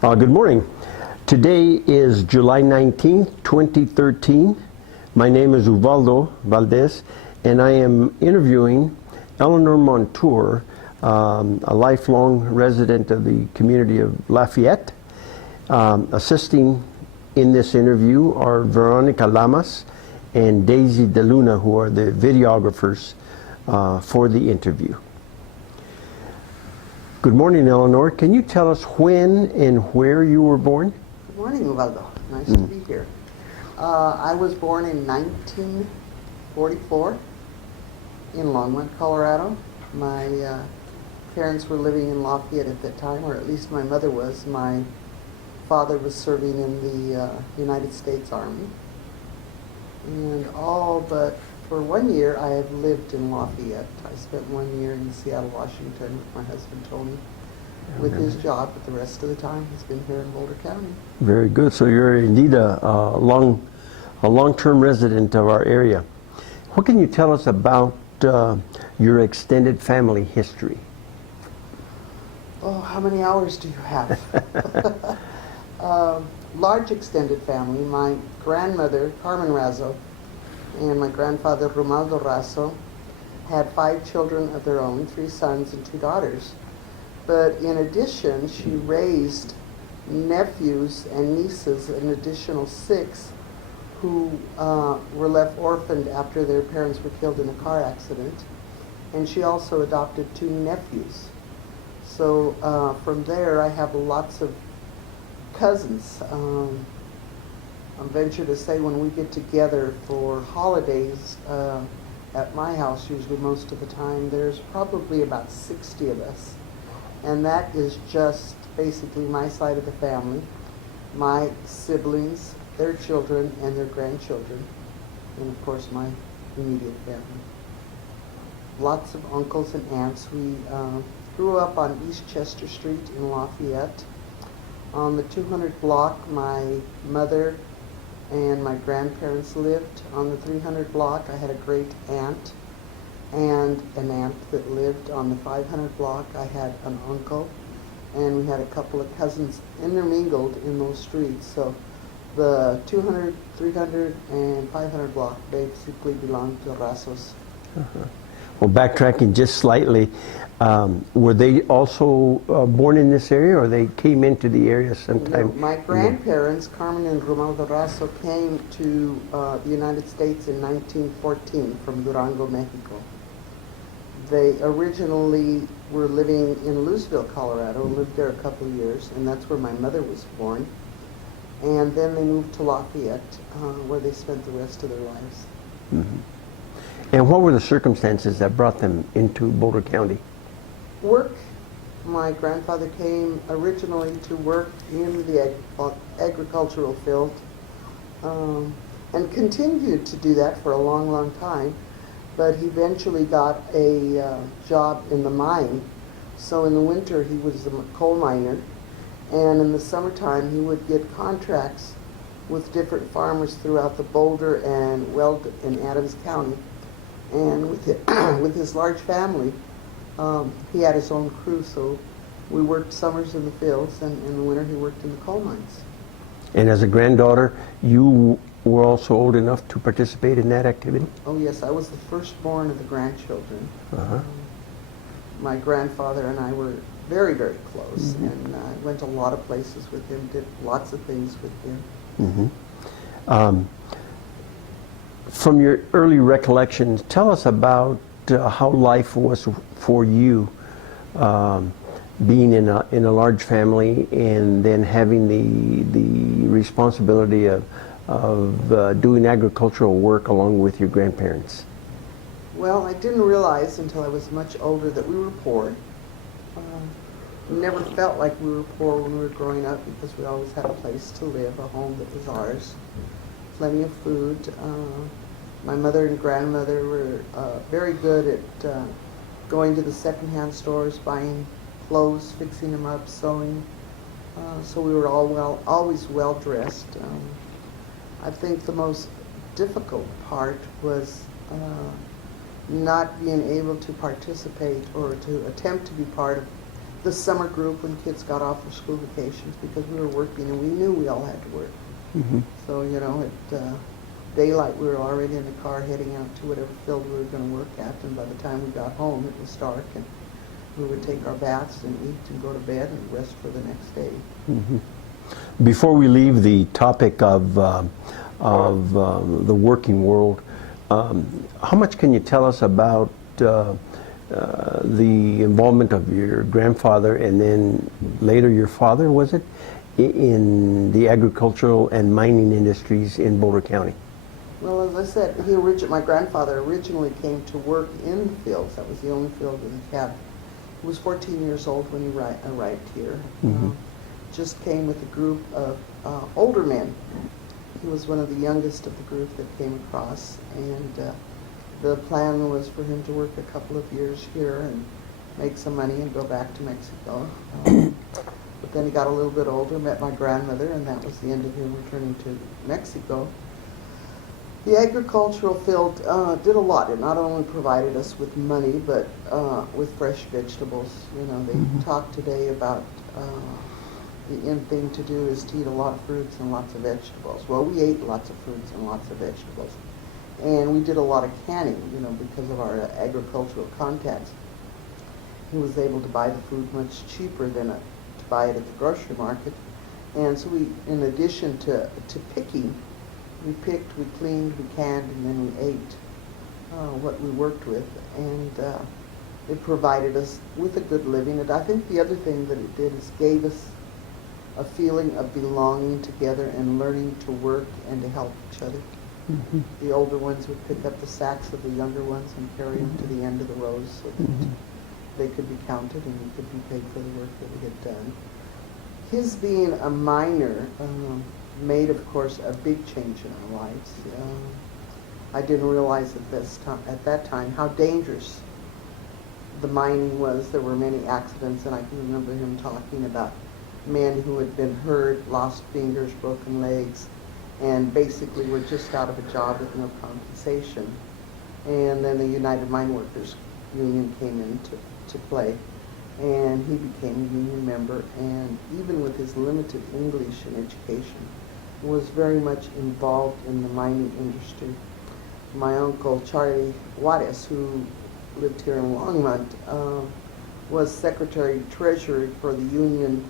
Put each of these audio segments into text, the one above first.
Good morning. Today is July 19th, 2013. My name is Ubaldo Valdez, and I am interviewing Eleanor Montour, a lifelong resident of the community of Lafayette. Assisting in this interview are Veronica Lamas and Daisy DeLuna, who are the videographers for the interview. Good morning, Eleanor. Can you tell us when and where you were born? Good morning, Ubaldo. Nice to be here. I was born in 1944 in Longmont, Colorado. My parents were living in Lafayette at that time, or at least my mother was. My father was serving in the United States Army. And all but for 1 year, I have lived in Lafayette. I spent 1 year in Seattle, Washington with my husband, Tony, with his job, but the rest of the time he's been here in Boulder County. Very good. So you're indeed a long-term resident of our area. What can you tell us about your extended family history? Oh, how many hours do you have? Large extended family. My grandmother, Carmen Razo, and my grandfather, Romaldo Razo, had 5 children of their own, 3 sons and 2 daughters. But in addition, she raised nephews and nieces, an additional 6, who were left orphaned after their parents were killed in a car accident. And she also adopted 2 nephews. So from there, I have lots of cousins. I venture to say when we get together for holidays at my house, usually most of the time, there's probably about 60 of us. And that is just basically my side of the family, my siblings, their children, and their grandchildren, and of course my immediate family. Lots of uncles and aunts. We grew up on East Chester Street in Lafayette. On the 200 block, my mother and my grandparents lived. On the 300 block, I had a great aunt and an aunt that lived. On the 500 block, I had an uncle, and we had a couple of cousins intermingled in those streets. So the 200, 300, and 500 block basically belonged to Razos. Well, backtracking just slightly, were they also born in this area, or they came into the area sometime? No, my grandparents, Carmen and Romaldo Razo, came to the United States in 1914 from Durango, Mexico. They originally were living in Louisville, Colorado, and lived there a couple of years, and that's where my mother was born. And then they moved to Lafayette, where they spent the rest of their lives. Mm-hmm. And what were the circumstances that brought them into Boulder County? Work. My grandfather came originally to work in the agricultural field and continued to do that for a long, long time. But he eventually got a job in the mine. So in the winter he was a coal miner, and in the summertime he would get contracts with different farmers throughout the Boulder and Weld and Adams County. And with his large family, he had his own crew, so we worked summers in the fields, and in the winter he worked in the coal mines. And as a granddaughter, you were also old enough to participate in that activity? Oh yes, I was the firstborn of the grandchildren. My grandfather and I were very, very close, and I went to a lot of places with him, did lots of things with him. From your early recollections, tell us about how life was for you, being in a large family and then having the responsibility of doing agricultural work along with your grandparents. Well, I didn't realize until I was much older that we were poor. Never felt like we were poor when we were growing up, because we always had a place to live, a home that was ours, plenty of food. My mother and grandmother were very good at going to the secondhand stores, buying clothes, fixing them up, sewing. So we were always well dressed. I think the most difficult part was not being able to participate or to attempt to be part of the summer group when kids got off for school vacations, because we were working and we knew we all had to work. Mm-hmm. So, at daylight we were already in the car heading out to whatever field we were going to work at, and by the time we got home it was dark, and we would take our baths and eat and go to bed and rest for the next day. Mm-hmm. Before we leave the topic of the working world, how much can you tell us about the involvement of your grandfather and then later your father, was it, in the agricultural and mining industries in Boulder County? Well, as I said, my grandfather originally came to work in the fields. That was the only field that he had. He was 14 years old when he arrived here. Mm-hmm. Just came with a group of older men. He was one of the youngest of the group that came across, and the plan was for him to work a couple of years here and make some money and go back to Mexico. But then he got a little bit older, met my grandmother, and that was the end of him returning to Mexico. The agricultural field did a lot. It not only provided us with money, but with fresh vegetables. They Mm-hmm. talk today about the in thing to do is to eat a lot of fruits and lots of vegetables. Well, we ate lots of fruits and lots of vegetables. And we did a lot of canning, because of our agricultural contacts. He was able to buy the food much cheaper than to buy it at the grocery market. And so we, in addition to picking, we picked, we cleaned, we canned, and then we ate what we worked with. And it provided us with a good living. And I think the other thing that it did is gave us a feeling of belonging together and learning to work and to help each other. Mm-hmm. The older ones would pick up the sacks of the younger ones and carry them to the end of the rows so that Mm-hmm. they could be counted and we could be paid for the work that we had done. His being a miner made, of course, a big change in our lives. I didn't realize at that time how dangerous the mining was. There were many accidents, and I can remember him talking about men who had been hurt, lost fingers, broken legs, and basically were just out of a job with no compensation. And then the United Mine Workers Union came into play, and he became a union member, and even with his limited English and education, was very much involved in the mining industry. My uncle, Charlie Juarez, who lived here in Longmont, was secretary-treasurer for the union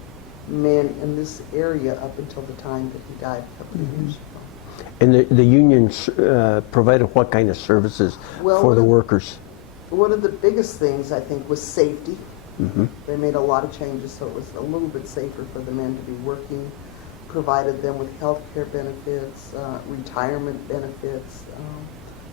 men in this area up until the time that he died a couple of years ago. And the union provided what kind of services for the workers? One of the biggest things, I think, was safety. Mm-hmm. They made a lot of changes so it was a little bit safer for the men to be working, provided them with health care benefits, retirement benefits,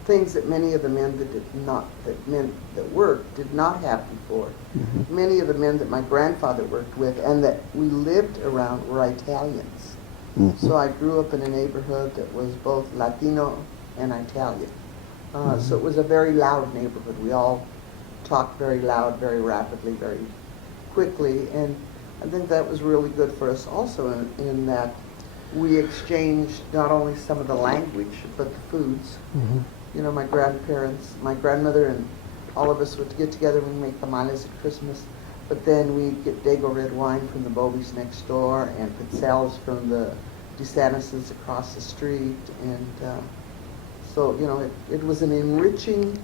things that many of the men that worked did not have before. Mm-hmm. Many of the men that my grandfather worked with and that we lived around were Italians. Mm-hmm. So I grew up in a neighborhood that was both Latino and Italian. So it was a very loud neighborhood. We all talked very loud, very rapidly, very quickly, and I think that was really good for us also in that we exchanged not only some of the language, but the foods. Mm-hmm. My grandparents, my grandmother, and all of us would get together and make tamales at Christmas, but then we'd get Dago red wine from the Bobies next door and pizzelles from the DeSantis's across the street, and so, it was an enriching,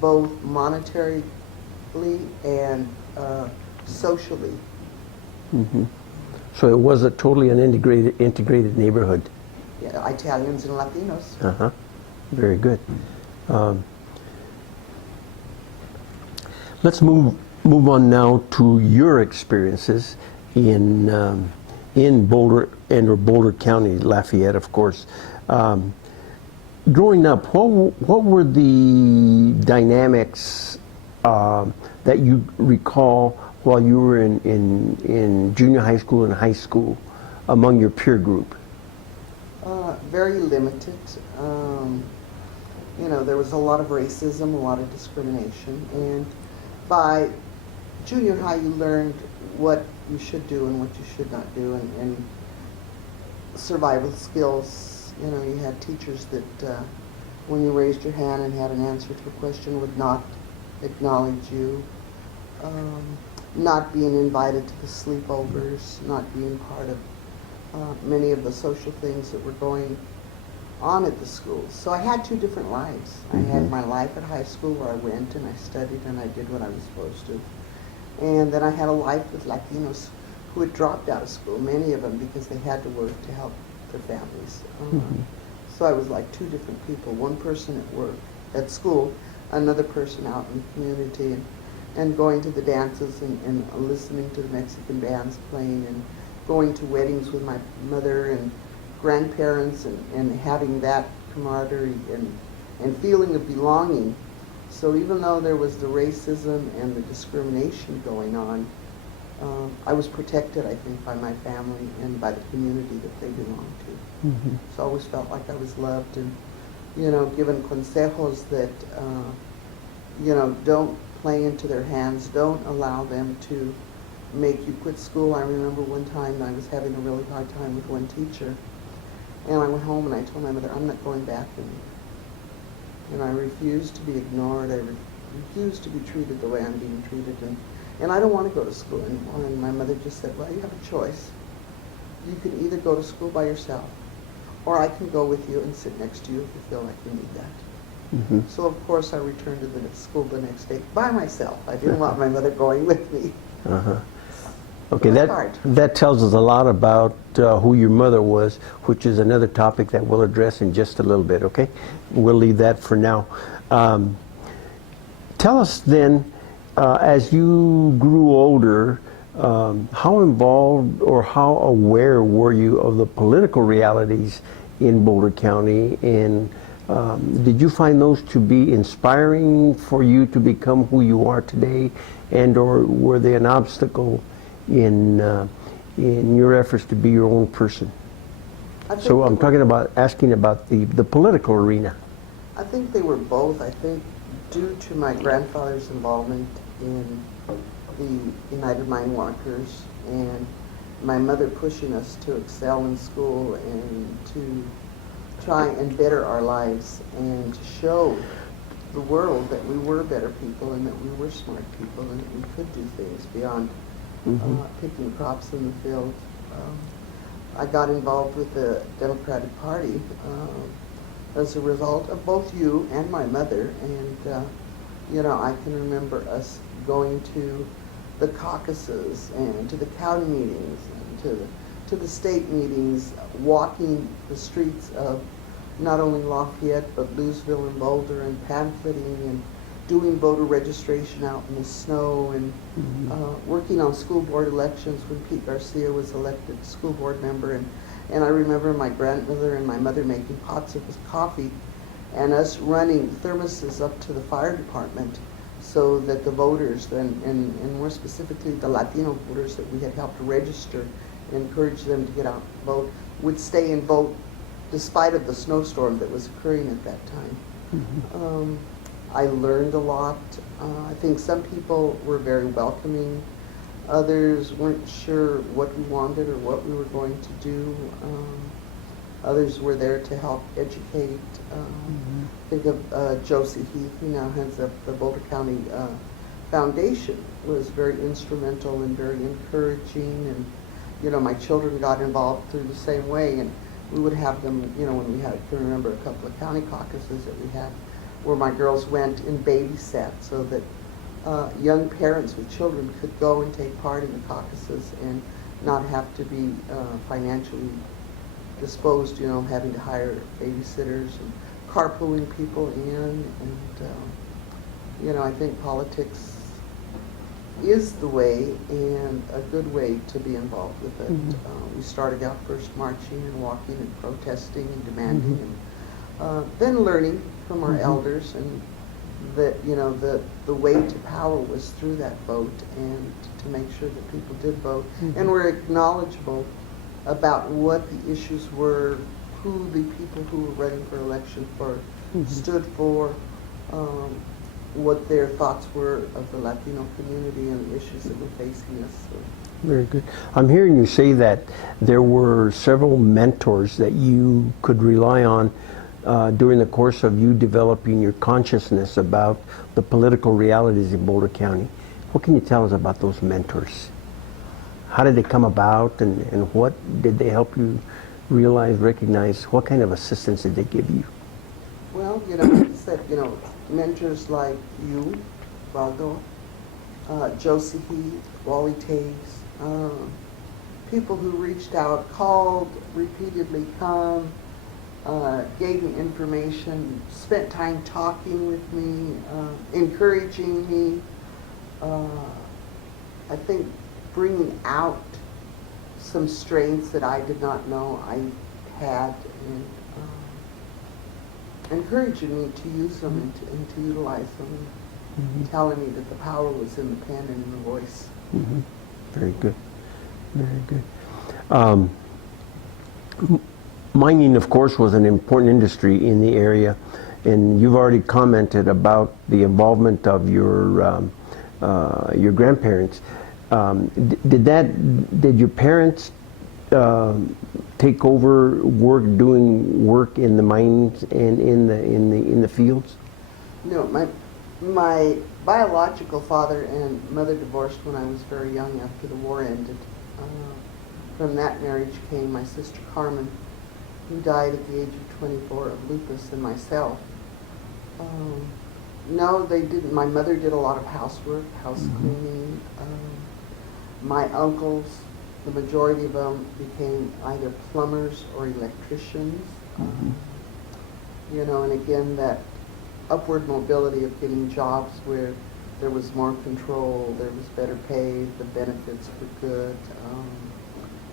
both monetarily and socially. Mm-hmm. So it was a totally an integrated neighborhood. Yeah, Italians and Latinos. Uh-huh. Very good. Let's move on now to your experiences in Boulder or Boulder County, Lafayette, of course. Growing up, what were the dynamics that you recall while you were in junior high school and high school among your peer group? Very limited. There was a lot of racism, a lot of discrimination, and by junior high you learned what you should do and what you should not do, and survival skills. You had teachers that when you raised your hand and had an answer to a question would not acknowledge you. not being invited to the sleepovers, not being part of many of the social things that were going on at the school. So I had two different lives. I had my life at high school where I went and I studied and I did what I was supposed to. And then I had a life with Latinos who had dropped out of school, many of them because they had to work to help their families. So I was like two different people, one person at work, at school, another person out in the community, and going to the dances and listening to the Mexican bands playing and going to weddings with my mother and grandparents and having that camaraderie and feeling of belonging. So even though there was the racism and the discrimination going on, I was protected, I think, by my family and by the community that they belonged to. So I always felt like I was loved and, you know, given consejos that, you know, don't play into their hands, don't allow them to make you quit school. I remember one time I was having a really hard time with one teacher, and I went home and I told my mother, I'm not going back anymore. And I refused to be ignored. I refused to be treated the way I'm being treated. And I don't want to go to school anymore. And my mother just said, well, you have a choice. You can either go to school by yourself, or I can go with you and sit next to you if you feel like you need that. So of course I returned to the school the next day by myself. I didn't want my mother going with me. Okay, that tells us a lot about who your mother was, which is another topic that we'll address in just a little bit, okay? We'll leave that for now. Tell us then, as you grew older, how involved or how aware were you of the political realities in Boulder County, and did you find those to be inspiring for you to become who you are today, and or were they an obstacle in your efforts to be your own person? So I'm asking about the political arena. I think they were both. I think due to my grandfather's involvement in the United Mine Workers and my mother pushing us to excel in school and to try and better our lives and to show the world that we were better people and that we were smart people and that we could do things beyond picking crops in the field. I got involved with the Democratic Party as a result of both you and my mother, and you know, I can remember us going to the caucuses and to the county meetings and to the state meetings, walking the streets of not only Lafayette but Louisville and Boulder, and pamphleting and doing voter registration out in the snow, and working on school board elections when Pete Garcia was elected school board member. And I remember my grandmother and my mother making pots of coffee and us running thermoses up to the fire department so that the voters, and more specifically the Latino voters that we had helped register and encourage them to get out and vote, would stay and vote despite of the snowstorm that was occurring at that time. I learned a lot. I think some people were very welcoming. Others weren't sure what we wanted or what we were going to do. Others were there to help educate. Think of Josie Heath, who now heads up the Boulder County Foundation, was very instrumental and very encouraging. And you know, my children got involved through the same way. And we would have them, you know, when we had, I can remember a couple of county caucuses that we had, where my girls went and babysat so that young parents with children could go and take part in the caucuses and not have to be financially disposed, you know, having to hire babysitters and carpooling people in. And, you know, I think politics is the way and a good way to be involved with it. We started out first marching and walking and protesting and demanding, and then learning from our elders, and that, you know, the way to power was through that vote, and to make sure that people did vote and were knowledgeable about what the issues were, who the people who were running for election stood for, what their thoughts were of the Latino community and the issues that were facing us. So. Very good. I'm hearing you say that there were several mentors that you could rely on during the course of you developing your consciousness about the political realities in Boulder County. What can you tell us about those mentors? How did they come about, and what did they help you realize, recognize? What kind of assistance did they give you? Well, like I said, mentors like you, Valdo, Josie Heath, Wally Taves, people who reached out, called, repeatedly come, gave me information, spent time talking with me, encouraging me. I think bringing out some strengths that I did not know I had, and encouraging me to use them and to utilize them, and telling me that the power was in the pen and in the voice. Very good. Very good. Mining, of course, was an important industry in the area, and you've already commented about the involvement of your grandparents. Did your parents take over doing work in the mines and in the fields? No, my biological father and mother divorced when I was very young after the war ended. From that marriage came my sister Carmen, who died at the age of 24 of lupus, and myself. No, they didn't. My mother did a lot of housework, house cleaning. My uncles, the majority of them became either plumbers or electricians. And again, that upward mobility of getting jobs where there was more control, there was better pay, the benefits were good,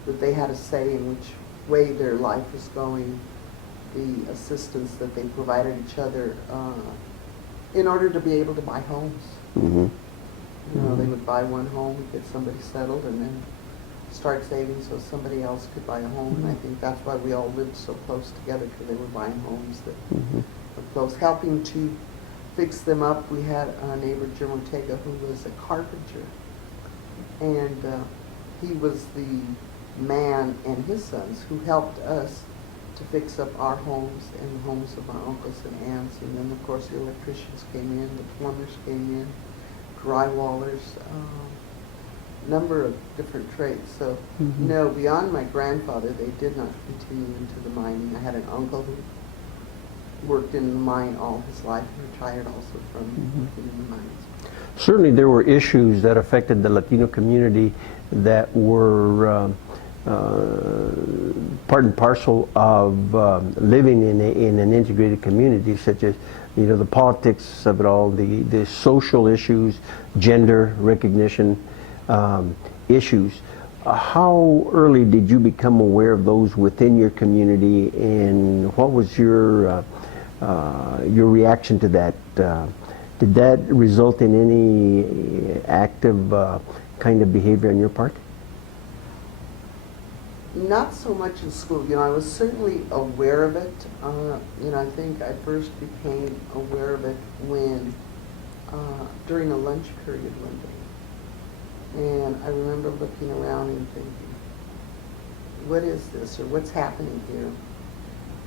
that they had a say in which way their life was going, the assistance that they provided each other in order to be able to buy homes. They would buy one home, get somebody settled, and then start saving so somebody else could buy a home. And I think that's why we all lived so close together, because they were buying homes that were close. Helping to fix them up, we had a neighbor, Jim Ortega, who was a carpenter. And he was the man and his sons who helped us to fix up our homes and the homes of my uncles and aunts. And then, of course, the electricians came in, the plumbers came in, drywallers, number of different trades. So, no, beyond my grandfather, they did not continue into the mining. I had an uncle who worked in the mine all his life and retired also from working in the mines. Certainly there were issues that affected the Latino community that were part and parcel of living in an integrated community, such as the politics of it all, the social issues, gender recognition issues. How early did you become aware of those within your community, and what was your reaction to that? Did that result in any active kind of behavior on your part? Not so much in school. I was certainly aware of it. I think I first became aware of it when, during a lunch period one day. And I remember looking around and thinking, what is this, or what's happening here?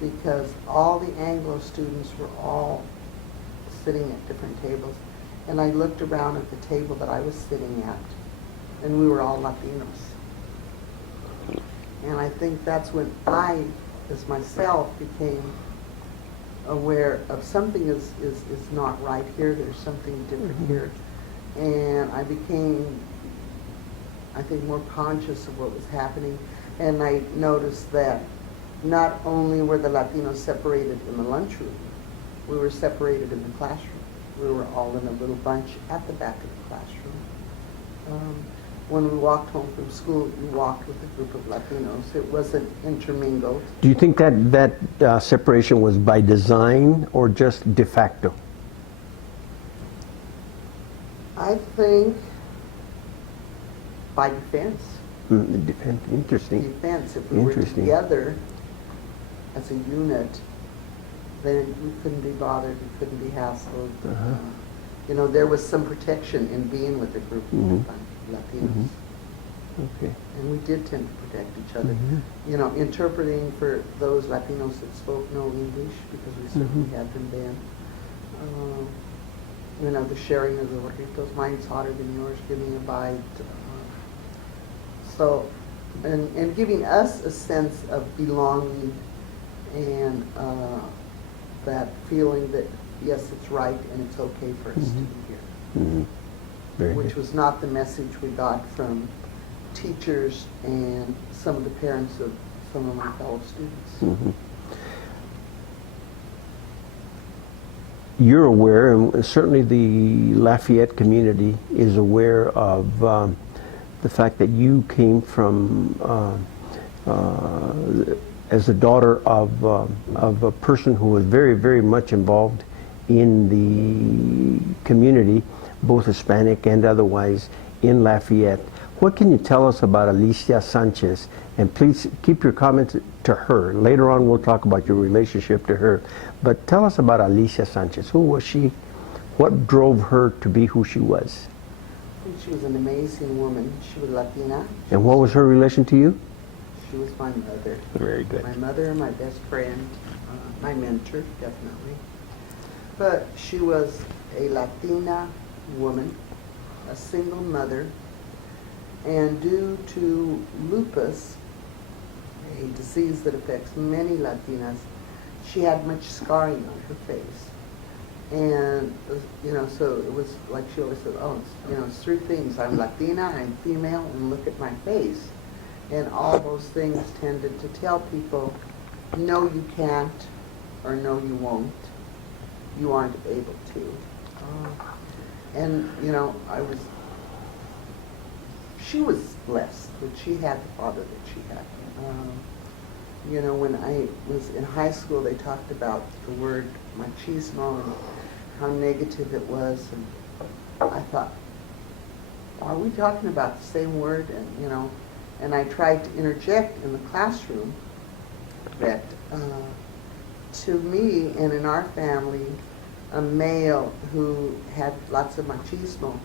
Because all the Anglo students were all sitting at different tables. And I looked around at the table that I was sitting at, and we were all Latinos. And I think that's when I, as myself, became aware of something is not right here, there's something different here. And I became, I think, more conscious of what was happening. And I noticed that not only were the Latinos separated in the lunchroom, we were separated in the classroom. We were all in a little bunch at the back of the classroom. When we walked home from school, we walked with a group of Latinos. It wasn't intermingled. Do you think that separation was by design or just de facto? I think by defense. Defense, interesting. Defense. If we were together as a unit, then we couldn't be bothered, we couldn't be hassled. There was some protection in being with a group of Latinos. Okay. And we did tend to protect each other. Interpreting for those Latinos that spoke no English, because we certainly had them then. you know, the sharing of the burritos. Mine's hotter than yours. Give me a bite. So, and giving us a sense of belonging and that feeling that yes, it's right and it's okay for us to be here. Mm-hmm. Very Which good. was not the message we got from teachers and some of the parents of some of my fellow students. Mm-hmm. You're aware, and certainly the Lafayette community is aware of the fact that you came from as the daughter of a person who was very, very much involved in the community, both Hispanic and otherwise, in Lafayette. What can you tell us about Alicia Sanchez? And please keep your comments to her. Later on we'll talk about your relationship to her. But tell us about Alicia Sanchez. Who was she? What drove her to be who she was? I think she was an amazing woman. She was Latina. And what was her relation to you? She was my mother. Very good. My mother, my best friend, my mentor, definitely. But she was a Latina woman, a single mother, and due to lupus, a disease that affects many Latinas, she had much scarring on her face. And, you know, so it was like she always said, oh, it's 3 things. I'm Latina, I'm female, and look at my face. And all those things tended to tell people, no, you can't, or no, you won't. You aren't able to. And, you know, she was blessed that she had the father that she had. You know, when I was in high school, they talked about the word machismo and how negative it was. And I thought, are we talking about the same word? And, you know, and I tried to interject in the classroom that to me and in our family, a male who had lots of machismo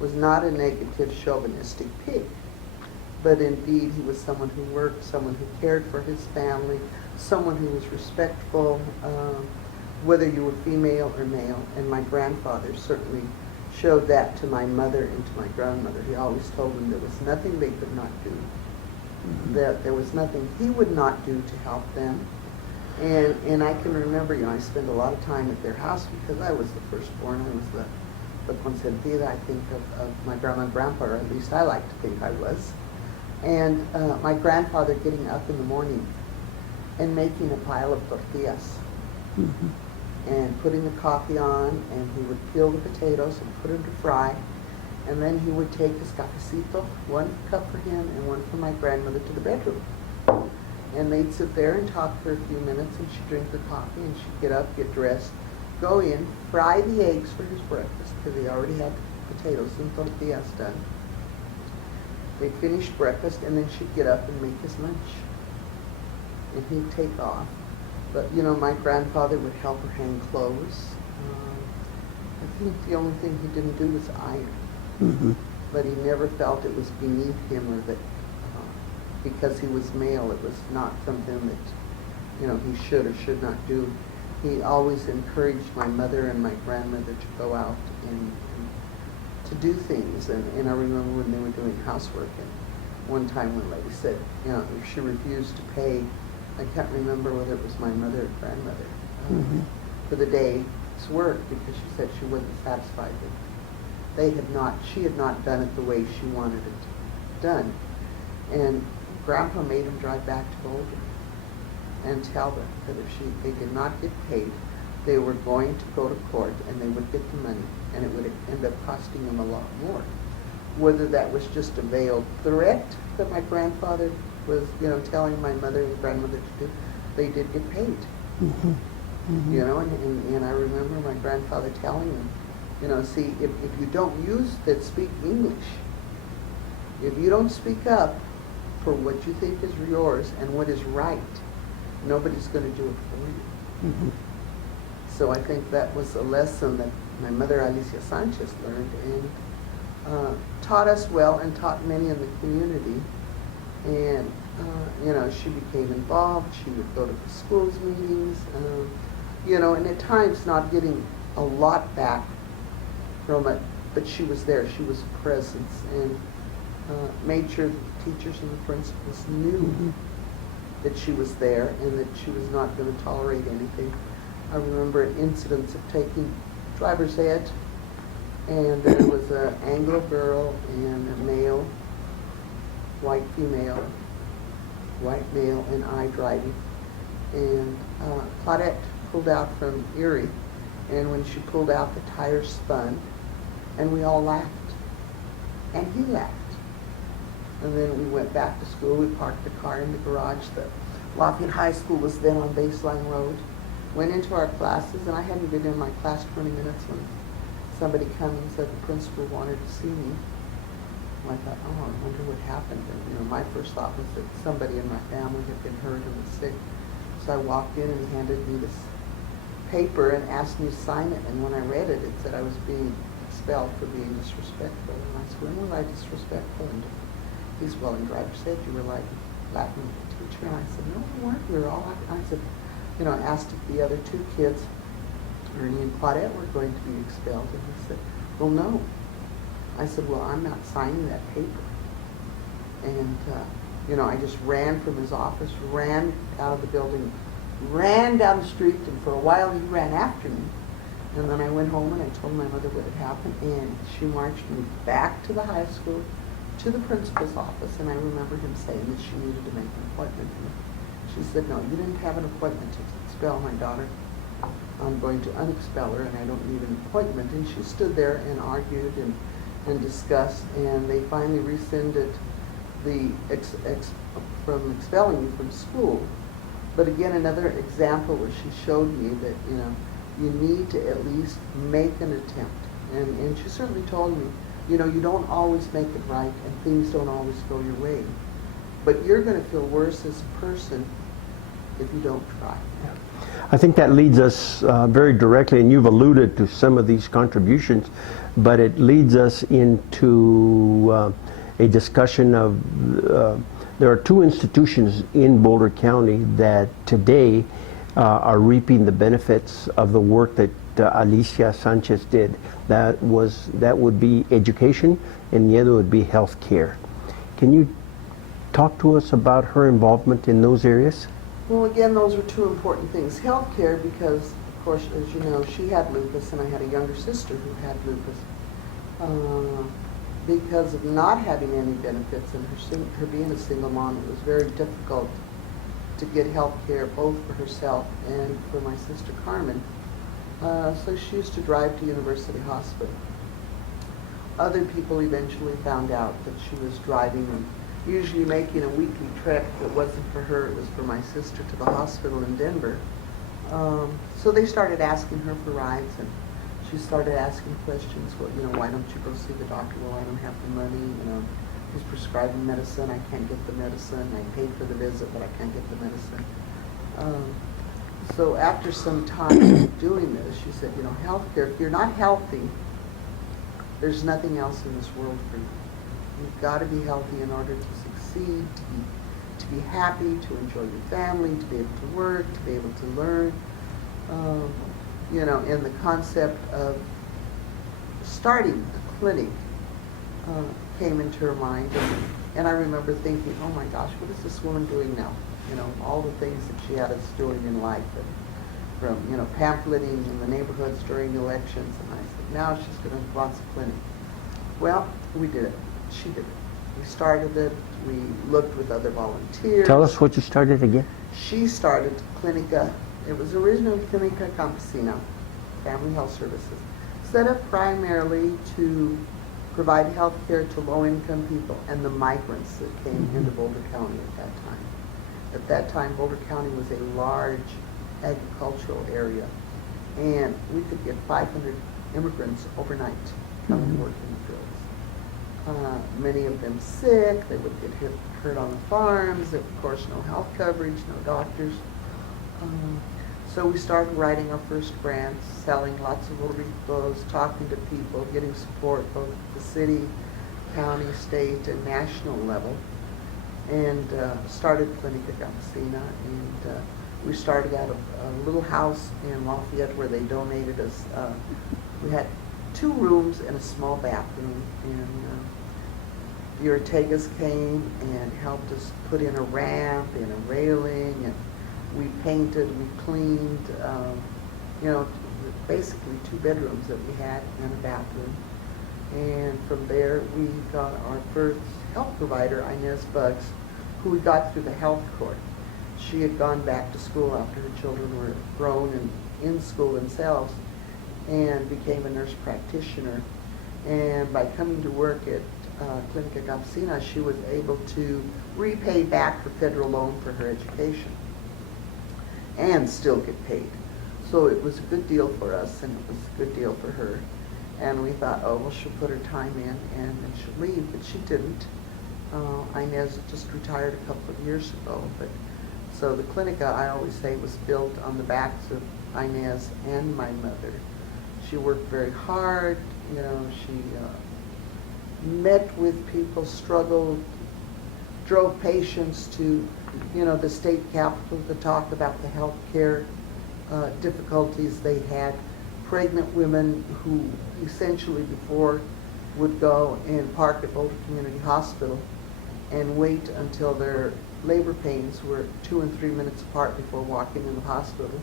was not a negative chauvinistic pig, but indeed he was someone who worked, someone who cared for his family, someone who was respectful, whether you were female or male. And my grandfather certainly showed that to my mother and to my grandmother. He always told them there was nothing they could not do, that there was nothing he would not do to help them. And I can remember, you know, I spent a lot of time at their house because I was the firstborn. I was the consentida, I think, of my grandma and grandpa, or at least I like to think I was. And my grandfather getting up in the morning and making a pile of tortillas and putting the coffee on, and he would peel the potatoes and put them to fry. And then he would take his cafecito, 1 cup for him and 1 for my grandmother, to the bedroom. And they'd sit there and talk for a few minutes, and she'd drink the coffee, and she'd get up, get dressed, go in, fry the eggs for his breakfast, because he already had potatoes and tortillas done. They'd finish breakfast, and then she'd get up and make his lunch. And he'd take off. But, you know, my grandfather would help her hang clothes. I think the only thing he didn't do was iron. But he never felt it was beneath him, or that because he was male, it was not something that, you know, he should or should not do. He always encouraged my mother and my grandmother to go out and to do things. And I remember when they were doing housework, and one time one lady said, you know, if she refused to pay, I can't remember whether it was my mother or grandmother, for the day's work, because she said she wasn't satisfied that she had not done it the way she wanted it done. And Grandpa made him drive back to Boulder and tell them that if they did not get paid, they were going to go to court and they would get the money, and it would end up costing them a lot more. Whether that was just a veiled threat that my grandfather was, you know, telling my mother and grandmother to do, they did get paid. You know, and I remember my grandfather telling them, you know, see, if you don't speak English, if you don't speak up for what you think is yours and what is right, nobody's going to do it for you. So I think that was a lesson that my mother, Alicia Sanchez, learned and taught us well, and taught many in the community. And, you know, she became involved. She would go to the schools meetings, you know, and at times not getting a lot back from it, but she was there. She was a presence, and made sure that the teachers and the principals knew that she was there and that she was not going to tolerate anything. I remember incidents of taking driver's ed, and there was an Anglo girl and a male, white female, white male, and I driving. And Claudette pulled out from Erie, and when she pulled out, the tires spun, and we all laughed. And he laughed. And then we went back to school. We parked the car in the garage. The Lafayette High School was then on Baseline Road. Went into our classes, and I hadn't been in my class 20 minutes when somebody came and said the principal wanted to see me. And I thought, oh, I wonder what happened. And my first thought was that somebody in my family had been hurt and was sick. So I walked in, and he handed me this paper and asked me to sign it. And when I read it, it said I was being expelled for being disrespectful. And I said, when was I disrespectful? And he said, well, in driver's ed, you were like laughing at the teacher. And I said, no, we weren't. We were all laughing. I said, I asked if the other two kids, Ernie and Claudette, were going to be expelled. And he said, well, no. I said, well, I'm not signing that paper. And, I just ran from his office, ran out of the building, ran down the street, and for a while he ran after me. And then I went home and I told my mother what had happened, and she marched me back to the high school, to the principal's office, and I remember him saying that she needed to make an appointment for me. She said, no, you didn't have an appointment to expel my daughter. I'm going to unexpel her, and I don't need an appointment. And she stood there and argued and discussed, and they finally rescinded the from expelling me from school. But again, another example where she showed me that, you need to at least make an attempt. And she certainly told me, you don't always make it right, and things don't always go your way. But you're going to feel worse as a person if you don't try. I think that leads us very directly, and you've alluded to some of these contributions, but it leads us into a discussion of there are two institutions in Boulder County that today are reaping the benefits of the work that Alicia Sanchez did. That would be education, and the other would be health care. Can you talk to us about her involvement in those areas? Well, again, those are two important things. Healthcare, because, of course, as you know, she had lupus, and I had a younger sister who had lupus. Because of not having any benefits and her being a single mom, it was very difficult to get health care both for herself and for my sister Carmen. So she used to drive to University Hospital. Other people eventually found out that she was driving and usually making a weekly trip. If it wasn't for her, it was for my sister to the hospital in Denver. So they started asking her for rides, and she started asking questions. Well, why don't you go see the doctor? Well, I don't have the money. He's prescribing medicine. I can't get the medicine. I paid for the visit, but I can't get the medicine. So after some time doing this, she said, healthcare, if you're not healthy, there's nothing else in this world for you. You've got to be healthy in order to succeed, to be happy, to enjoy your family, to be able to work, to be able to learn. And the concept of starting a clinic came into her mind. And I remember thinking, oh my gosh, what is this woman doing now? All the things that she had us doing in life, and from, pamphleting in the neighborhoods during elections. And I said, now she's going to launch a clinic. Well, we did it. She did it. We started it. We looked with other volunteers. Tell us what you started again. She started Clinica. It was originally Clinica Campesina, Family Health Services, set up primarily to provide health care to low-income people and the migrants that came into Boulder County at that time. At that time, Boulder County was a large agricultural area, and we could get 500 immigrants overnight coming to work in the fields. Many of them sick. They would get hurt on the farms. Of course, no health coverage, no doctors. So we started writing our first grants, selling lots of little repos, talking to people, getting support both at the city, county, state, and national level, and started Clinica Campesina. And we started out of a little house in Lafayette where they donated us. We had 2 rooms and a small bathroom. And the Ortegas came and helped us put in a ramp and a railing, and we painted, we cleaned, basically 2 bedrooms that we had and a bathroom. And from there, we got our first health provider, Inez Buggs, who we got through the health court. She had gone back to school after her children were grown and in school themselves, and became a nurse practitioner. And by coming to work at Clinica Campesina, she was able to repay back the federal loan for her education and still get paid. So it was a good deal for us, and it was a good deal for her. And we thought, oh, well, she'll put her time in and then she'll leave, but she didn't. Inez just retired a couple of years ago. But so the Clinica, I always say, was built on the backs of Inez and my mother. She worked very hard. She met with people, struggled, drove patients to, the state capitol to talk about the health care difficulties they had. Pregnant women who essentially before would go and park at Boulder Community Hospital and wait until their labor pains were 2 and 3 minutes apart before walking in the hospital,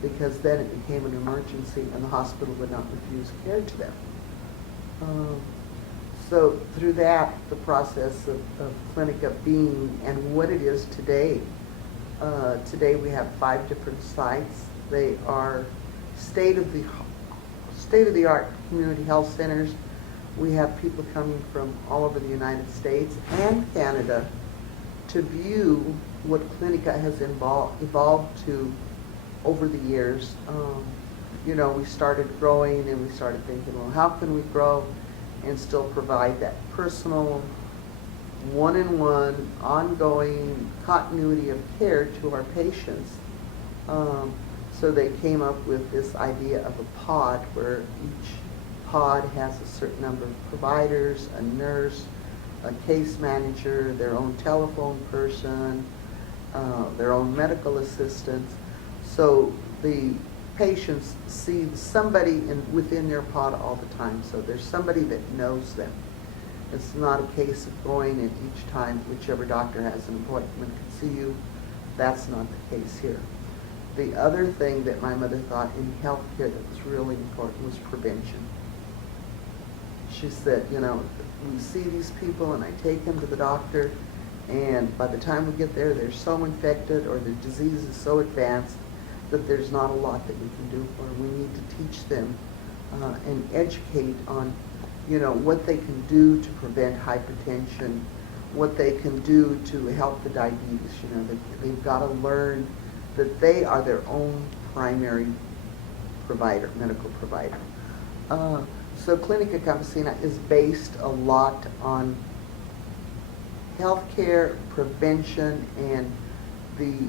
because then it became an emergency and the hospital would not refuse care to them. So through that, the process of Clinica being and what it is today, today we have 5 different sites. They are state-of-the-art community health centers. We have people coming from all over the United States and Canada to view what Clinica has evolved to over the years. We started growing and we started thinking, well, how can we grow and still provide that personal, one-on-one, ongoing continuity of care to our patients? So they came up with this idea of a pod, where each pod has a certain number of providers, a nurse, a case manager, their own telephone person, their own medical assistants. So the patients see somebody within their pod all the time. So there's somebody that knows them. It's not a case of going and each time whichever doctor has an appointment can see you. That's not the case here. The other thing that my mother thought in healthcare that was really important was prevention. She said, we see these people and I take them to the doctor, and by the time we get there, they're so infected or their disease is so advanced that there's not a lot that we can do for them. We need to teach them and educate on, what they can do to prevent hypertension, what they can do to help the diabetes. They've got to learn that they are their own primary provider, medical provider. So Clinica Campesina is based a lot on healthcare, prevention, and the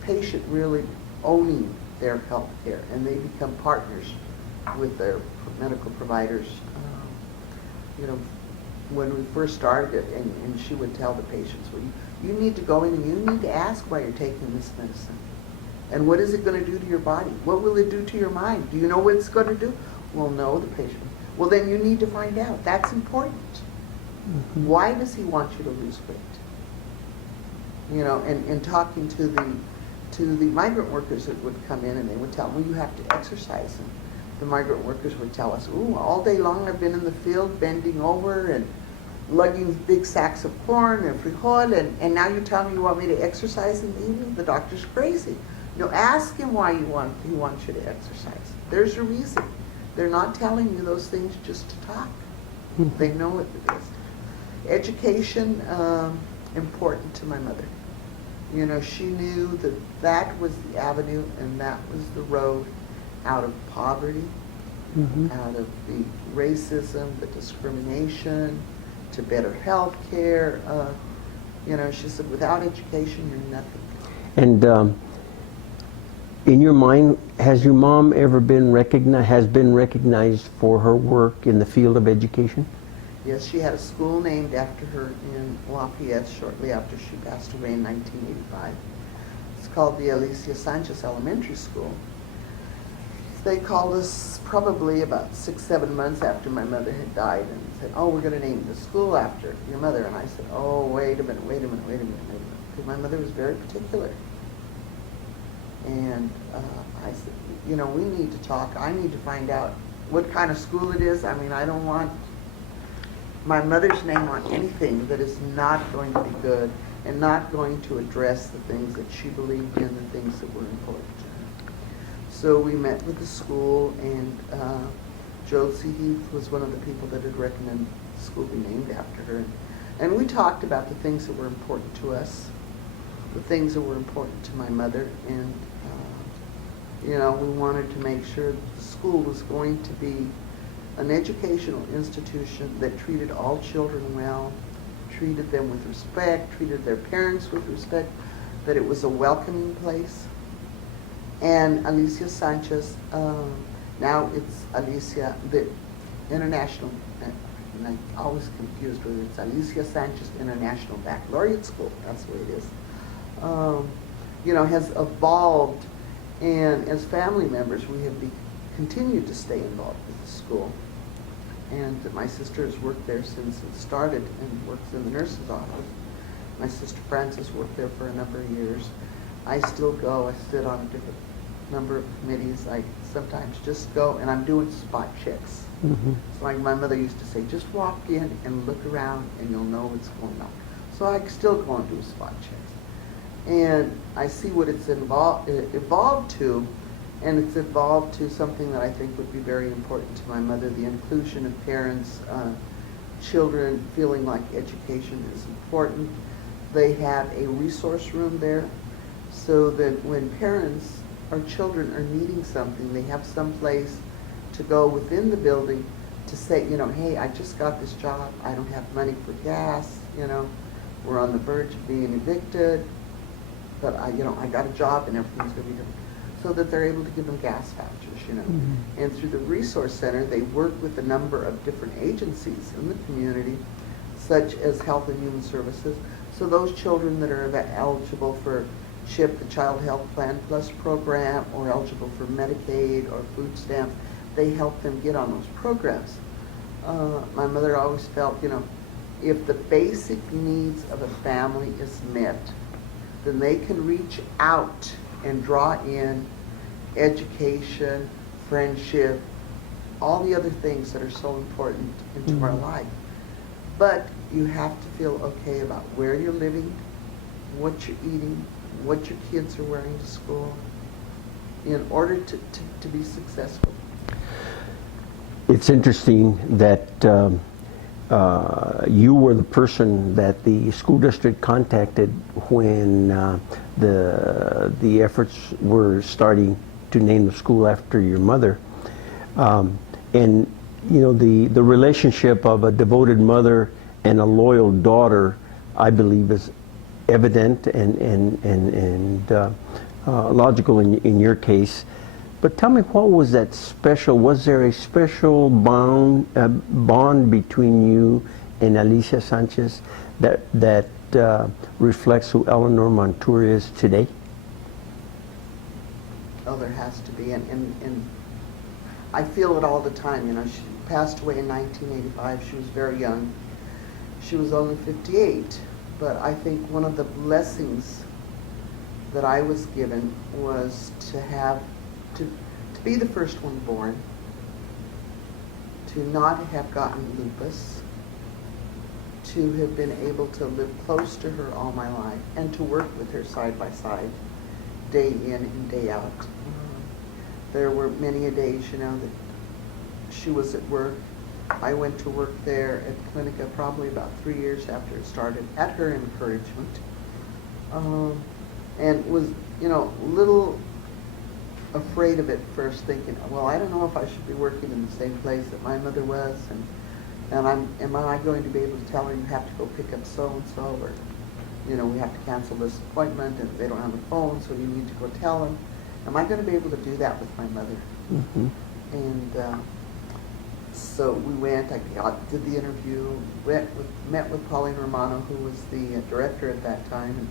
patient really owning their healthcare, and they become partners with their medical providers. When we first started, and she would tell the patients, well, you need to go in and you need to ask why you're taking this medicine. And what is it going to do to your body? What will it do to your mind? Do you know what it's going to do? Well, no, the patient. Well, then you need to find out. That's important. Mm-hmm. Why does he want you to lose weight? And talking to the migrant workers that would come in, and they would tell them, well, you have to exercise. And the migrant workers would tell us, ooh, all day long I've been in the field bending over and lugging big sacks of corn and frijol, and now you tell me you want me to exercise in the evening? The doctor's crazy. Ask him why he wants you to exercise. There's a reason. They're not telling you those things just to talk. They know what it is. Education, important to my mother. She knew that was the avenue and that was the road out of poverty, out of the racism, the discrimination, to better health care. She said, without education, you're nothing. And in your mind, has your mom ever been recognized for her work in the field of education? Yes, she had a school named after her in Lafayette shortly after she passed away in 1985. It's called the Sanchez Elementary School. They called us probably about 6, 7 months after my mother had died and said, oh, we're going to name the school after your mother. And I said, oh, wait a minute. Because my mother was very particular. And I said, you know, we need to talk. I need to find out what kind of school it is. I mean, I don't want my mother's name on anything that is not going to be good and not going to address the things that she believed in, the things that were important to her. So we met with the school, and Josie Heath was one of the people that had recommended the school be named after her. And we talked about the things that were important to us, the things that were important to my mother, and you know, we wanted to make sure that the school was going to be an educational institution that treated all children well, treated them with respect, treated their parents with respect, that it was a welcoming place. And Alicia Sanchez, now it's Alicia, the International, and I'm always confused whether it's Alicia Sanchez International Baccalaureate School, that's the way it is, you know, has evolved. And as family members, we have continued to stay involved with the school. And my sister has worked there since it started and works in the nurse's office. My sister Frances worked there for a number of years. I still go. I sit on a different number of committees. I sometimes just go, and I'm doing spot checks. Mm-hmm. It's like my mother used to say, just walk in and look around and you'll know what's going on. So I still go and do spot checks. And I see what it's evolved to, and it's evolved to something that I think would be very important to my mother, the inclusion of parents, children feeling like education is important. They have a resource room there so that when parents or children are needing something, they have some place to go within the building to say, you know, hey, I just got this job, I don't have money for gas, you know, we're on the verge of being evicted, but I got a job and everything's going to be different. So that they're able to give them gas vouchers, you know. Mm-hmm. And through the Resource Center, they work with a number of different agencies in the community, such as Health and Human Services. So those children that are eligible for CHIP, the Child Health Plan Plus program, or eligible for Medicaid or food stamps, they help them get on those programs. My mother always felt, you know, if the basic needs of a family is met, then they can reach out and draw in education, friendship, all the other things that are so important into our life. But you have to feel okay about where you're living, what you're eating, what your kids are wearing to school, in order to be successful. It's interesting that you were the person that the school district contacted when the efforts were starting to name the school after your mother. And you know, the relationship of a devoted mother and a loyal daughter, I believe, is evident and logical in your case. But tell me, what was that special? Was there a special bond between you and Alicia Sanchez that reflects who Eleanor Montour is today? Oh, there has to be, and I feel it all the time. You know, she passed away in 1985. She was very young. She was only 58. But I think one of the blessings that I was given was to be the first one born, to not have gotten lupus, to have been able to live close to her all my life, and to work with her side by side, day in and day out. There were many a days, you know, that she was at work. I went to work there at Clinica probably about 3 years after it started, at her encouragement, and was, you know, little afraid of it first, thinking, well, I don't know if I should be working in the same place that my mother was, and am I going to be able to tell her, you have to go pick up so-and-so, or, you know, we have to cancel this appointment, and they don't have a phone, so you need to go tell them. Am I going to be able to do that with my mother? Mm-hmm. And so we went, did the interview, met with Pauline Romano, who was the director at that time, and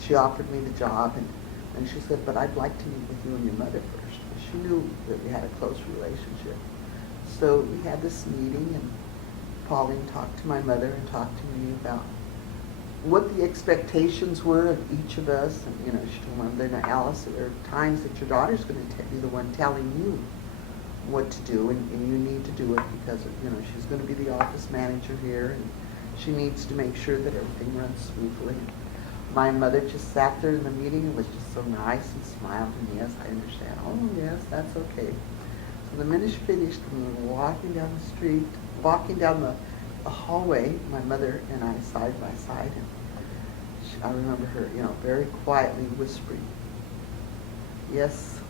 she offered me the job, And she said, but I'd like to meet with you and your mother first. She knew that we had a close relationship. So we had this meeting, and Pauline talked to my mother and talked to me about what the expectations were of each of us. And, you know, she told my mother, now Alice, there are times that your daughter's going to be the one telling you what to do, and you need to do it because, you know, she's going to be the office manager here, and she needs to make sure that everything runs smoothly. My mother just sat there in the meeting and was just so nice and smiled, and yes, I understand. Oh, yes, that's okay. So the minute she finished, we were walking down the street, walking down the hallway, my mother and I side by side, and I remember her, you know, very quietly whispering, yes,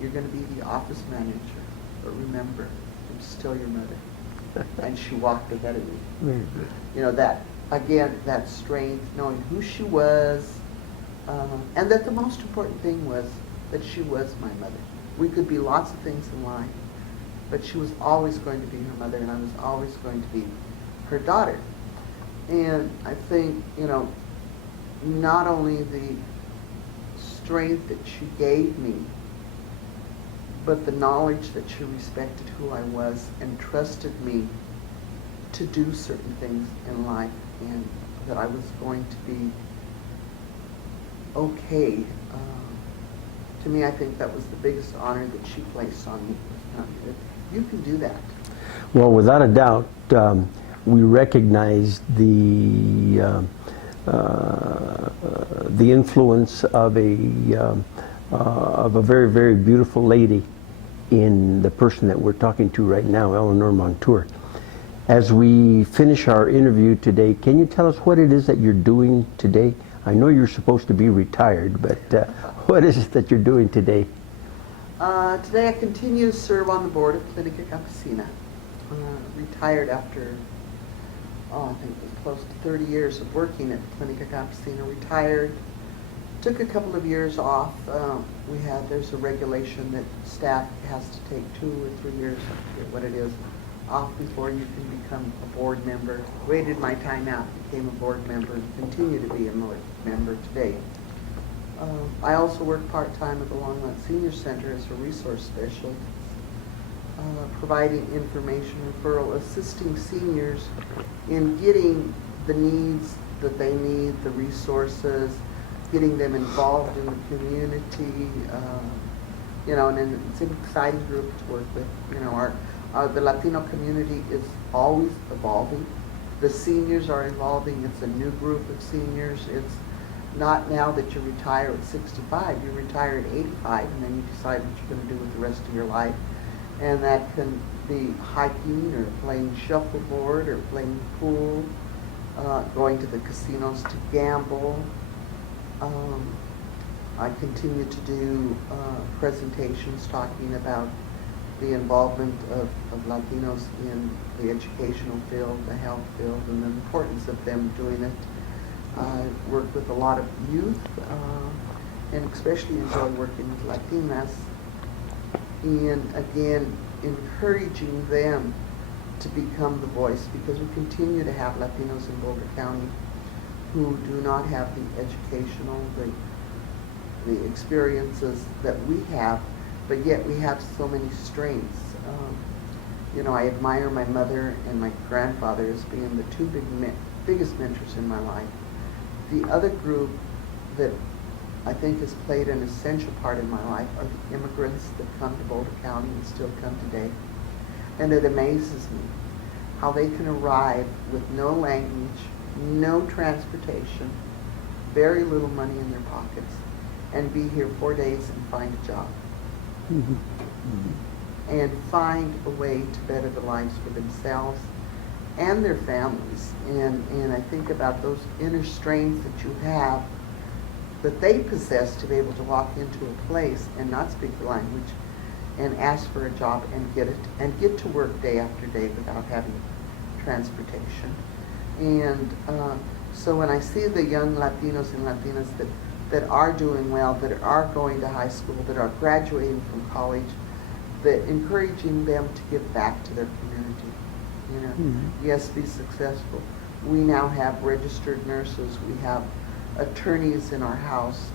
you're going to be the office manager, but remember, I'm still your mother. And she walked ahead of me. Very good. You know, that, again, that strength, knowing who she was, and that the most important thing was that she was my mother. We could be lots of things in life, but she was always going to be her mother, and I was always going to be her daughter. And I think, you know, not only the strength that she gave me, but the knowledge that she respected who I was and trusted me to do certain things in life, and that I was going to be okay. To me, I think that was the biggest honor that she placed on me. You can do that. Well, without a doubt, we recognize the influence of a very, very beautiful lady in the person that we're talking to right now, Eleanor Montour. As we finish our interview today, can you tell us what it is that you're doing today? I know you're supposed to be retired, but what is it that you're doing today? Today I continue to serve on the board of Clinica Campesina. Retired after, I think it was close to 30 years of working at Clinica Campesina. Retired, took a couple of years off. There's a regulation that staff has to take 2 or 3 years, I forget what it is, off before you can become a board member. Waited my time out, became a board member, and continue to be a member today. I also work part-time at the Longmont Senior Center as a resource specialist, providing information referral, assisting seniors in getting the needs that they need, the resources, getting them involved in the community, you know, and it's an exciting group to work with. You know, the Latino community is always evolving. The seniors are evolving. It's a new group of seniors. It's not now that you retire at 65, you retire at 85, and then you decide what you're going to do with the rest of your life. And that can be hiking or playing shuffleboard or playing pool, going to the casinos to gamble. I continue to do presentations talking about the involvement of Latinos in the educational field, the health field, and the importance of them doing it. I work with a lot of youth, and especially enjoy working with Latinas, and again, encouraging them to become the voice, because we continue to have Latinos in Boulder County who do not have the educational, the experiences that we have, but yet we have so many strengths. You know, I admire my mother and my grandfather as being the two biggest mentors in my life. The other group that I think has played an essential part in my life are the immigrants that come to Boulder County and still come today. And it amazes me how they can arrive with no language, no transportation, very little money in their pockets, and be here 4 days and find a job. Mm-hmm. Mm-hmm. And find a way to better the lives for themselves and their families. And I think about those inner strengths that you have, that they possess, to be able to walk into a place and not speak the language and ask for a job and get it, and get to work day after day without having transportation. And so when I see the young Latinos and Latinas that are doing well, that are going to high school, that are graduating from college, that encouraging them to give back to their community. You know, Mm-hmm. Yes, be successful. We now have registered nurses. We have attorneys in our house.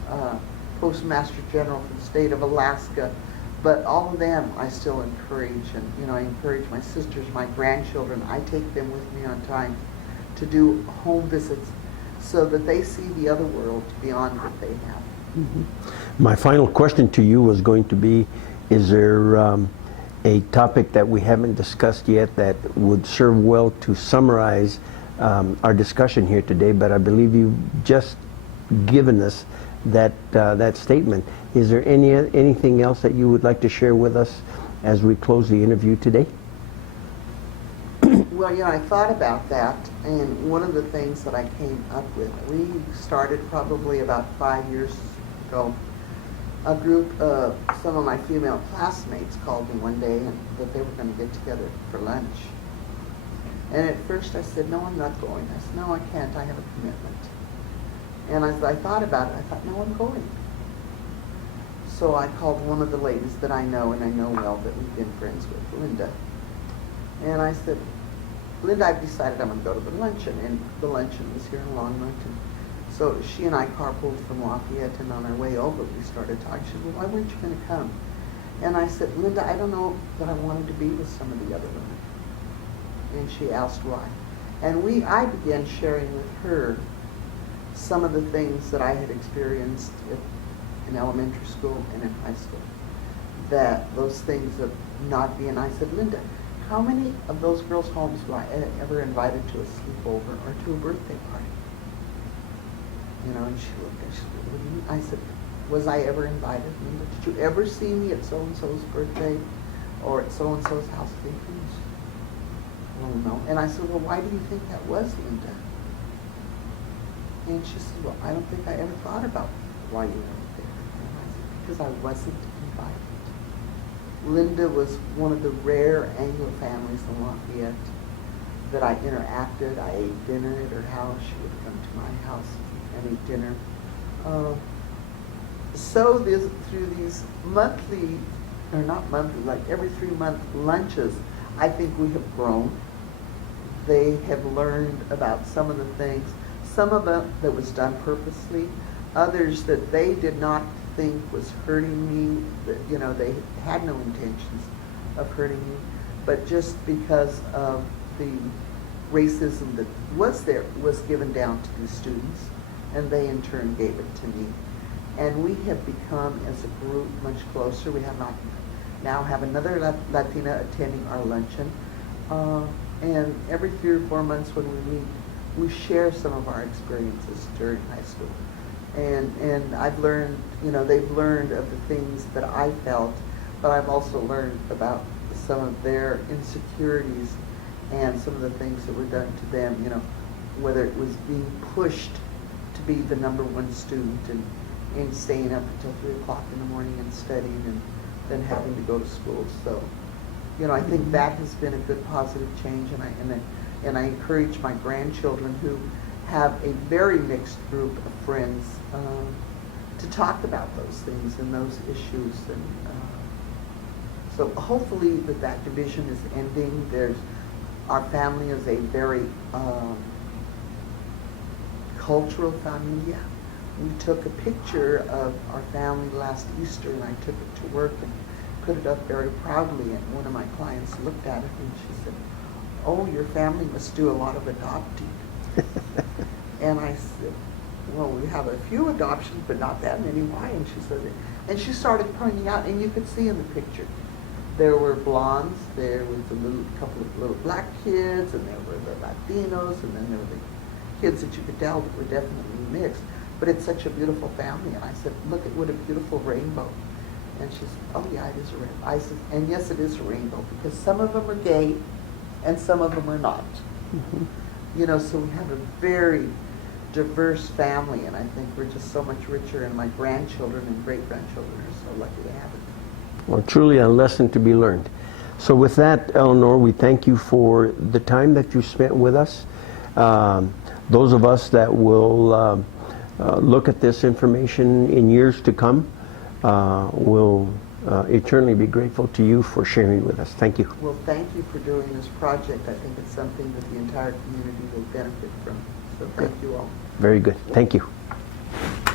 Postmaster General for the state of Alaska. But all of them I still encourage, and I encourage my sisters, my grandchildren. I take them with me on time to do home visits so that they see the other world beyond what they have. Mm-hmm. My final question to you was going to be, is there a topic that we haven't discussed yet that would serve well to summarize our discussion here today? But I believe you've just given us that statement. Is there anything else that you would like to share with us as we close the interview today? Well, I thought about that, and one of the things that I came up with, we started probably about 5 years ago. A group of some of my female classmates called me one day and that they were going to get together for lunch. And at first I said, no, I'm not going. I said, no, I can't. I have a commitment. And as I thought about it, I thought, no, I'm going. So I called one of the ladies that I know, and I know well, that we've been friends with, Linda. And I said, Linda, I've decided I'm going to go to the luncheon. And the luncheon was here in Longmont. So she and I carpooled from Lafayette, and on our way over, we started talking. She said, well, why weren't you going to come? And I said, Linda, I don't know that I wanted to be with some of the other women. And she asked why. And I began sharing with her some of the things that I had experienced in elementary school and in high school. That those things of not being, I said, Linda, how many of those girls' homes were I ever invited to a sleepover or to a birthday party? And she looked at me, she said, what do you mean? I said, was I ever invited, Linda? Did you ever see me at so-and-so's birthday or at so-and-so's house? Well, no. And I said, well, why do you think that was, Linda? And she said, well, I don't think I ever thought about why you weren't there. And I said, because I wasn't invited. Linda was one of the rare Anglo families in Lafayette that I interacted. I ate dinner at her house. She would come to my house and eat dinner. So through these monthly, or not monthly, like every 3-month lunches, I think we have grown. They have learned about some of the things, some of them that was done purposely, others that they did not think was hurting me, that, they had no intentions of hurting me, but just because of the racism that was there was given down to the students, and they in turn gave it to me. And we have become, as a group, much closer. We now have another Latina attending our luncheon. And every 3 or 4 months when we meet, we share some of our experiences during high school. And I've learned, they've learned of the things that I felt, but I've also learned about some of their insecurities and some of the things that were done to them, whether it was being pushed to be the #1 student and staying up until 3 o'clock in the morning and studying and then having to go to school. So, I think that has been a good positive change, and I encourage my grandchildren who have a very mixed group of friends to talk about those things and those issues. And so hopefully that division is ending. Our family is a very cultural familia. We took a picture of our family last Easter, and I took it to work and put it up very proudly, and one of my clients looked at it and she said, oh, your family must do a lot of adopting. And I said, well, we have a few adoptions, but not that many. Why? And she said, and she started pointing out, and you could see in the picture, there were blondes, there was a couple of little black kids, and there were the Latinos, and then there were the kids that you could tell that were definitely mixed. But it's such a beautiful family. And I said, look at what a beautiful rainbow. And she said, oh yeah, it is a rainbow. I said, and yes, it is a rainbow, because some of them are gay and some of them are not. Mm-hmm. So we have a very diverse family, and I think we're just so much richer, and my grandchildren and great-grandchildren are so lucky to have it. Well, truly a lesson to be learned. So with that, Eleanor, we thank you for the time that you spent with us. Those of us that will look at this information in years to come will eternally be grateful to you for sharing with us. Thank you. Well, thank you for doing this project. I think it's something that the entire community will benefit from. So thank you all. Very good. Thank you.